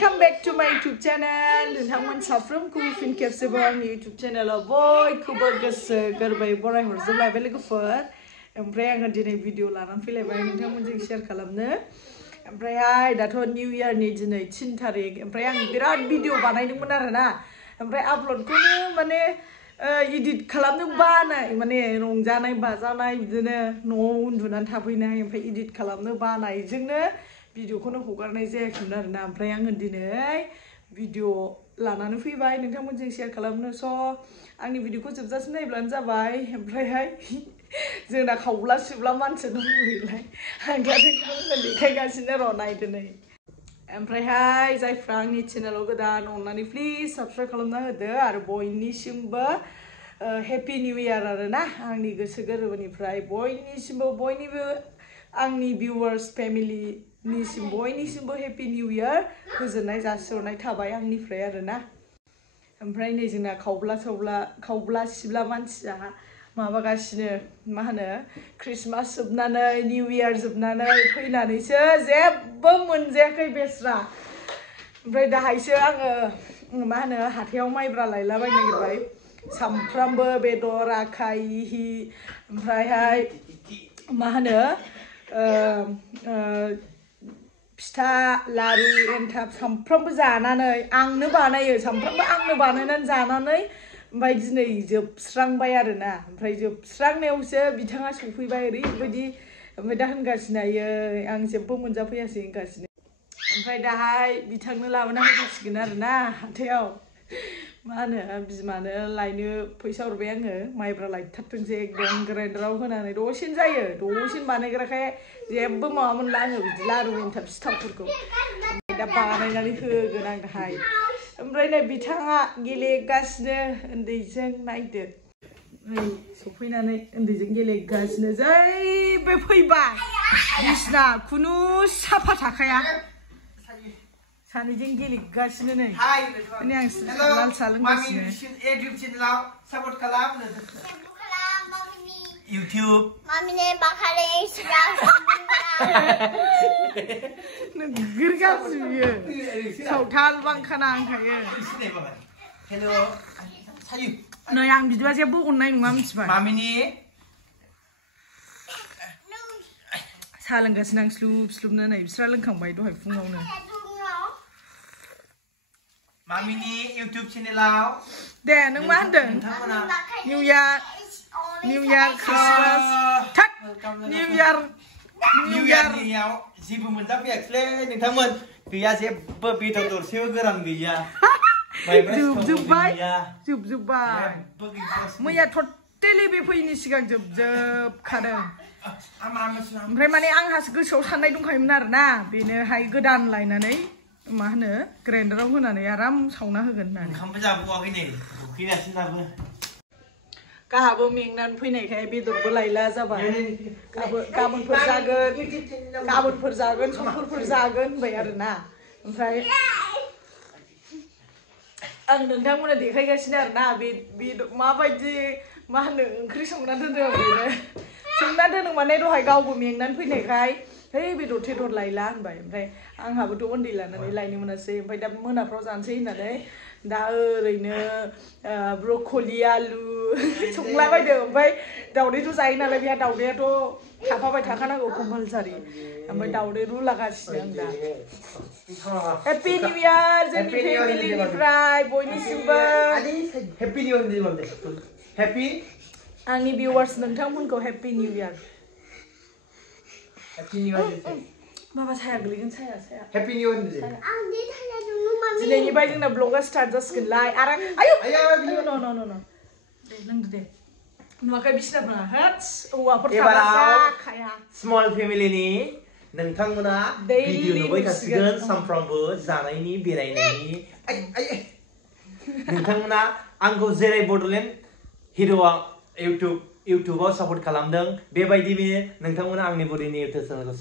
Welcome back to my YouTube channel. नोंथांमोन साफ्रोमखौ फिन खेबसेबाव आंनि YouTube channelआव बयखौबो गोसो गोरबै बरायहरजोबलायबाय लोगोफोर। ओमफ्राय आङो दिनै भिडिअ लानानै फैलायबाय नोंथांमोनजों शेयार खालामनो। ओमफ्रायहाय दाथ' निउ इयारनि दिनै 3 तारिख। ओमफ्राय आं बिराद भिडिअ बानायदोंमोन आरोना। ओमफ्राय आपल'डखौनो माने एडिट खालामनो बानाय माने रंजानाय बाजानाय बिदिनो न'आव उन्दुनानै थाफैनाय ओमफ्राय एडिट खालामनो बानायजोंनो भिडिअखौनो हगारनाय जायाखैमोन आरोना। ओमफ्राय आङो दिनै भिडिअ लानानै फैबाय नोंथांमोनजों शेयार खालामनो। स' आंनि भिडिअखौ जोबजासिम नायब्लानो जाबाय। ओमफ्रायहाय जोंना खावब्ला सिबला मानसि दंहैलाय आं दा नोंथांमोननो देखायगासिनो र' नायदो नै। ओमफ्रायहाय जायफ्रा आंनि चेनेलाव गोदान अननानै प्लिज साबस्क्राइब खालामना होदो आरो बयनिसिमबो हेपि निउ इयार आरोना आंनि गोसो गोरबोनिफ्राय बयनिबो आंनि भिउवार्स फेमिलिनिसिम बयनिसिमबो हेपि निउ इयार गोजोननाय जासिहरनाय थाबाय आंनिफ्राय आरोना। ओमफ्राय नै जोंना खावब्ला सिबला मानसिया माबागासिनो मा होनो क्रिसमास जोबनानै निउ इयार जोबनानै फैनानैसो जेबो मोनजायाखै बेस्रा। ओमफ्राय दाहायसो आङो मा होनो हाथायाव माइब्रा लायलाबायनो नागिरबाय। सामफ्रामबो बेदर आखाइ ओमफ्रायहाय मा होनो फिथा लारु एन्थाब सामफ्रामबो जानानै आंनो बानायो सामफ्रामबो आंनो बानायनानै जानानै ओमफ्राय दिनै जोबस्रांबाय आरोना। ओमफ्राय जोबस्रांनायावसो बिथाङा सफैबाय ओरैबायदि ओमफ्राय दा होनगासिनो आयै आं जेबो मोनजाफैयासै होनगासिनो। ओमफ्राय दाहाय बिथांनो लाबोना होफैसिगोन आरोना हाथायाव मा होनो बिमानो लायनो फैसा हरबाय आङो माइब्रा लायथारथोंसै एकदम ग्राइन्डाराव होनानै दसेनो जायो दसेनो बानायग्राखाय जेबो माबा मोनला आङो बिदि लारु एन्थाब सिथावफोरखौ दा बानायनानै होगोन आं दाहाय। ओमफ्राय नै बिथाङा गेलेगासिनो उन्दैजों नायदो नै सफैनानै उन्दैजों गेलेगासिनो जै बे फैबाय बिसिना खुनु साफा थाखाया सानैजों गेलेगासिनो नै माने आं लाल साहा लोंगासिनो। YouTube channel support kalam YouTube Mami ne bakale Instagram नोगोर गाज्रि बियो सावथाल बांखाना आंखायो। Hello Sayu नै आं बिदिबा जेबो अननाय नङा मिथिबाय। मामिनि साहा लोंगासिनो आं स्लुब नै बिस्रा लोंखांबाय दहाय फुङावनो। मामिनि YouTube channel दे नों मा होनदों निउ इयार क्रिसमास थाक निउ इयारनियाव जेबो मोनजाफैयाखैलै नोंथांमोन गैया जेबो बेदर दरसेबो गोरान गैया जोबजोब्बाय मैया टटेलि बे फैयिनि सिगां जोबजोबखादों। ओमफ्राय माने आंहासो गोसोआव साननाय दंखायोमोन आरोना बेनोहाय गोदान लायनानै मा होनो ग्राइन्डाराव होनानै आराम सावना होगोन होननानै। ओंखामबो जाबावाखै नै उखैगासिनो दाबो। गाहाबो मेंनानै फैनायखाय बेदरबो लायला जाबाय। गाबोनफोर जागोन समफोरफोर जागोन होनबाय आरोना। ओमफ्राय आं नोंथांमोननो देखायगासिनो आरोना बे माबायदि मा होनो ओंख्रि संना दोनदों बेनो संना दोनदों माने दहाय गावबो मेंनानै फैनायखाय है बेदर थेदर लायला होनबाय। ओमफ्राय आंहाबोथ' उन्दै लानानै लायनो मोनासै ओमफ्राय दा मोनाफ्राव जानोसै होननानै दा ओरैनो ब्रकलि आलु संलाबायदों। ओमफ्राय दावदैथ' जायो नालाय बेहा दावदैयाथ' थाफाबाय थाखानांगौ कम्पालसारि ओमफ्राय दावदै रुलागासिनो आं दा। हेपि निउ इयार जोंनि फेमिलिनिफ्राय बयनिसिमबो हेपि निउ इयार हेपि आंनि भिउवार्स नोंथांमोनखौ happy new year. Happy new year माबा साया गोलैगोन साया हेपि निउ इयार दिनैनिफ्राय जोंना ब्लगा स्टार्ट जासिगोनलाय आरो आयु न' दे लोंदो दे नुवाखै बिसिनाफोरा होत्स औवाफोर थाबा जाखाया। स्मल फेमिलिनि नोंथांमोना भिडिअ नुबाय थासिगोन सानफ्रामबो जानायनि बेरायनायनि नोंथांमोना आंखौ जेरै बड'लेण्ड हिर'आ इउटुबाव सापर्ट खालामदों बेबायदिनो नोंथांमोना आंनि बड'लेण्ड इउटुब चेनेलखौ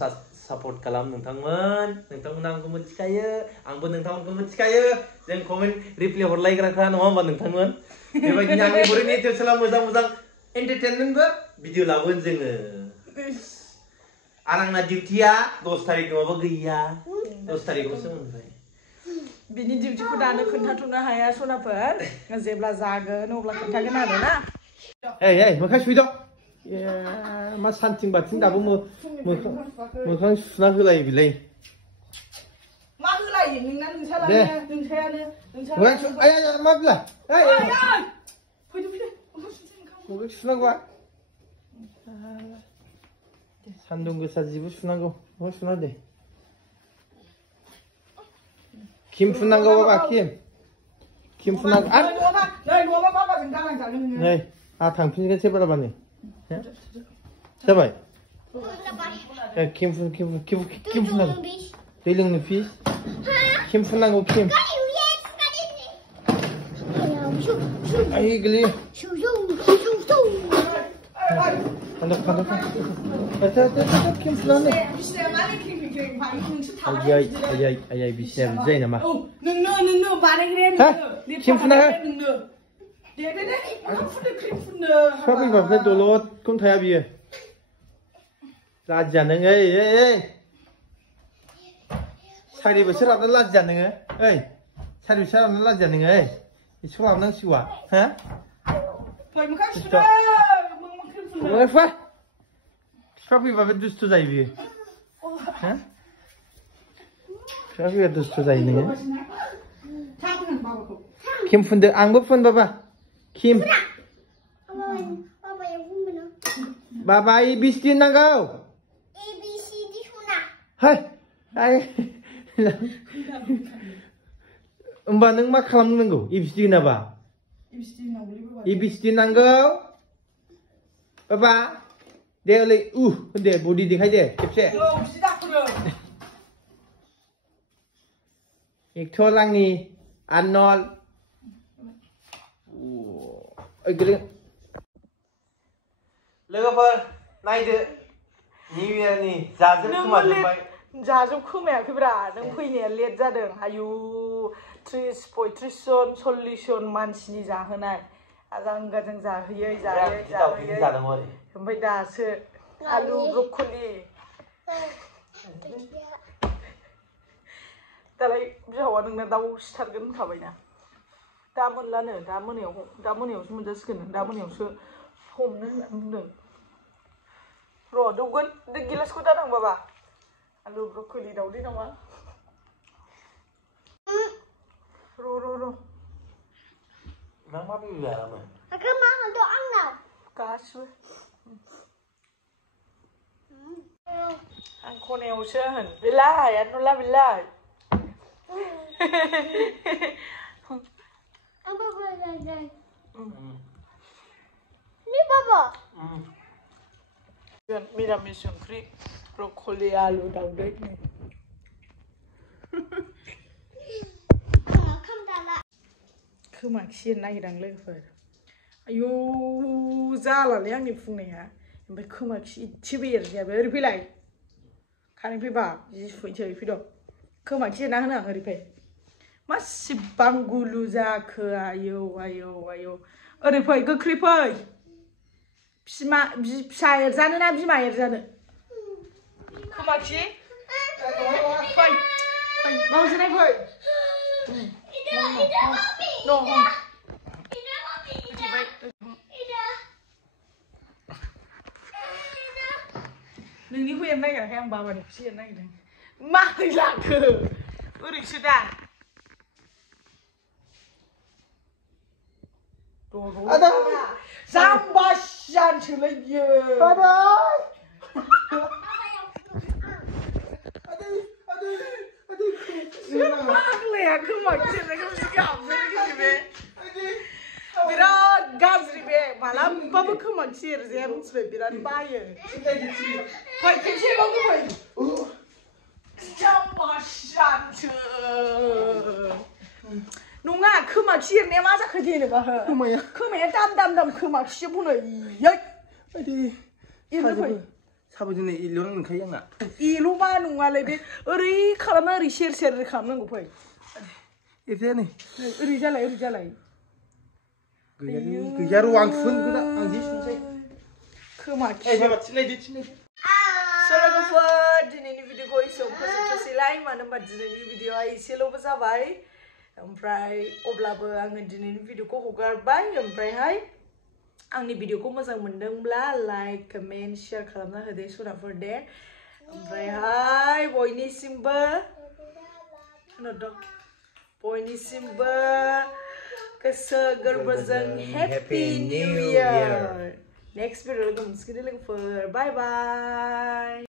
सापर्ट खालाम। नोंथांमोना आंखौ मिथिखायो आंबो नोंथांमोनखौ मिथिखायो जों कमेन्ट रिप्लाइ हरलायग्राखा नङा होमबा नोंथांमोन। बेबायदिनो आंनि बड'लेण्ड इउटुब चेनेलाव मोजां एन्टारटेनमेन्टबो भिडिअ लाबोगोन जोङो। आरो आंना डिउटिया 10 तारिख नङाबा गैया 10 तारिखआवसो मोनबाय। बिनि डिउटिखौ दानो खोन्थाथ'नो हाया सनाफोर जेब्ला जागोन अब्ला खोन्थागोन आरो ना Ê, मोखां सुइद' मा सानथिं बाथिं दाबो मोखां सुना होलायो बिलाय मा होलायो नोंना नोंसायानो आया मा बिला फैदो मोखां सुनांगौआ सान्दुं गोसा जिबो सुनांगौ मोखां सुना दे किम फुननांगौ बाबा किम फुननांगौ नै नङाबा बाबाजों गालांजागोन नोङो नै आं थांफिनगोनसै बाराबानो जाबाय किम फुननांगौ दै लोंनो फिस किम फुननांगौ किम आइ गोलैयो किम फुननांगौ आइ बिसिनाया बिदि जायो नामा नोंनो बानायग्राया किम फुना हो दे क्रिम फुननो बिफा फैबाबो दलदखौनो थाया बियो लाजिया नों ओइ 4 बोसोर हाबना लाजिया नोङो ओइ 4 बोसोर हाबना लाजिया नोङो ओइ एसे हाबनांसिगौआ हा फै मोखां सुदो क्रिम फुननो बिफा फैबाबो दुस्थ' जायो बियो हा बिफा फैबा दुस्थ' जायो नोङो किम फुनदो आंबो फुन बाबा किम बाबा ABCD नांगौ ABCD होना है होमबा नों मा खालामनांगौ ABCD होनाबा ABCD नांगौ बाबा दे ओलै होनदे बडि देखाय दे खेबसे एक्टर आंनि आर्नल्ड लोगोफोर नायदो निउ इयारनि जाजोब खोमायाखैब्रा नों फैनाया लेट जादों आयु 30-35 जन 40 जन मानसिनि जाहोनाय आजां गाजां जाहोयै ओमफ्राय दासो आलु ब्रकलि दालाय बिहावा नोंना दाउ सिथारगोन होनखाबायना दा मोनलानो दा मोनायावसो मोनजासिगोन दा मोनायावसो हमनो होनना बुंदों र' दौगोन गिलासखौ दानां बाबा आलु ब्रकलि दाउदै नामा र' मा बिबारामोन गासिबो आं खनायावसो होन बेलाय आनला बेलाय मिरामिस ओंख्रि ब्रकलि आलु दाउदै खोमा खिनो नागिरदां लोगोफोर आयौ जालालै आंनि बुंनाया ओमफ्राय खोमा खि इसेबो एरजायाबो ओरै फैलाय खारेन फैबा जि सुफैनोसै फैद' खोमा खि एरना होनो आं ओरै फै मासिबां गुलु जाखो आयौ ओरै फै गोख्रै फै फिसा एरजानो ना बिमा एरजानो खोमा खि फै मावजिनाय फै नोंनिखौ एरनो नागिराखै आं बाबानिखौसो एरनो नागिरदों मारै लाखो ओरैसो दा जाम्बासियानसोलै बियो फाग्लाया खोमा खिनायखौ बिदि गाबनो बे बिराद गाज्रि बे मालाबाबो खोमा खि एरजाया मिथिबाय बिराद बायो फै खेबसेबाव फै जाम्बासियानसो नङा खोमा खि एरनाया मा जाखो जेनेबा खोमाया दाम खोमा खिसो बुनो एरनो फै साबोजोंनो एल' मोनखायो आंना एल'बा नङालै बे ओरै खालामना ओरै सेर खालामनांगौ फै एरजाया नै ओरै जालाय गैया र' आं थुनगोन आं जि सुनसै खोमा खि बाबा थिनलायदो लोगोफोर दिनैनि भिडिअखौ एसेयाव फोजोबथ'सैलाय मानो होनबा दिनैनि भिडिअआ एसेल'बो जाबाय ओमफ्राय अब्लाबो आङो दिनैनि भिडिअखौ हगारबाय ओमफ्रायहाय आंनि भिडिअखौ मोजां मोनदोंब्ला लाइक कमेन्ट शेयार खालामना होदो सनाफोर दे ओमफ्रायहाय बयनिसिमबो गोसो गोरबोजों happy new year next video लोगो मोनसिगोन लोगोफोर बाय बाय